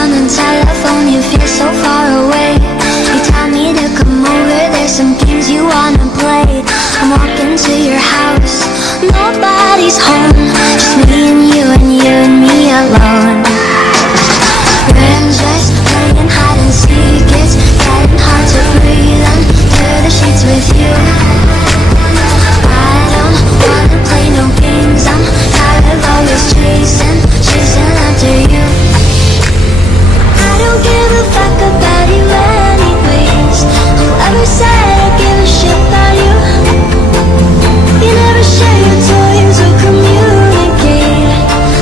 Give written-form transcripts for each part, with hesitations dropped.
on the telephone, you feel so far away. You tell me to come over, there's some games you wanna play. I'm walking to your house, nobody's home, just me and you and you and me alone. We're undressed, playing hide and seek. It's getting hard to breathe under the sheets with you. I don't wanna play no games, I'm tired of always chasing after you. I don't give a fuck about you anyways. Whoever said I give a shit about you? You never share your toys or communicate.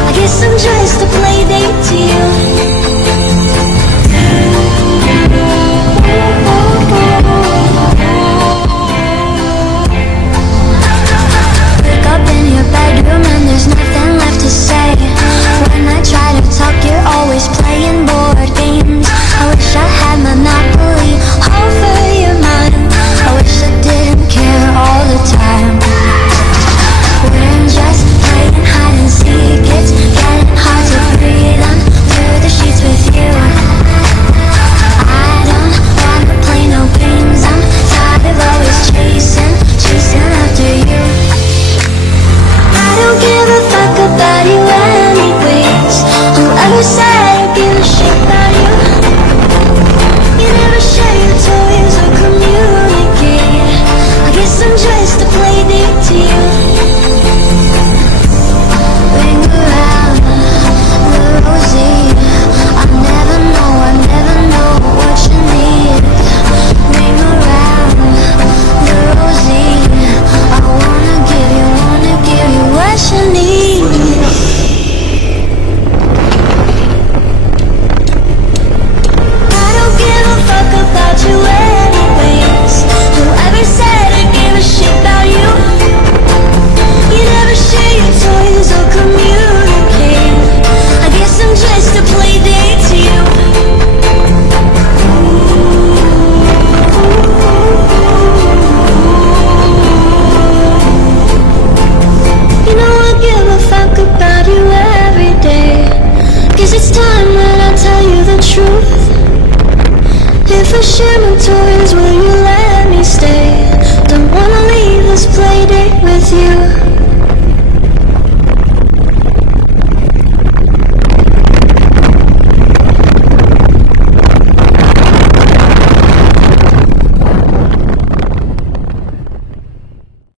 I guess I'm just a play date to you. Wake up in your bedroom and there's nothing left to say. When I try to talk, you're always playing board games. I wish I had Monopoly over your mind. I wish I didn't care all the time. We're just playing hide and seek. It's getting hard to breathe under the sheets with you. I don't wanna play no games, I'm tired of always chasing after you. I don't give a fuck about you anyways. Whoever said I give a shit about you? You never share your toys or communicate. I guess I'm just a play date to you. Ring around the rosy. I never know what you need. Ring around the rosy. I wanna give you what you need. I don't give a fuck about you anyways. Whoever said I give a shit about you? You never share your toys or communicate. I guess I'm just a play date to you. You know I give a fuck about you every day. Guess it's time that I tell you the truth. If I share my toys, will you let me stay? Don't wanna leave this play date.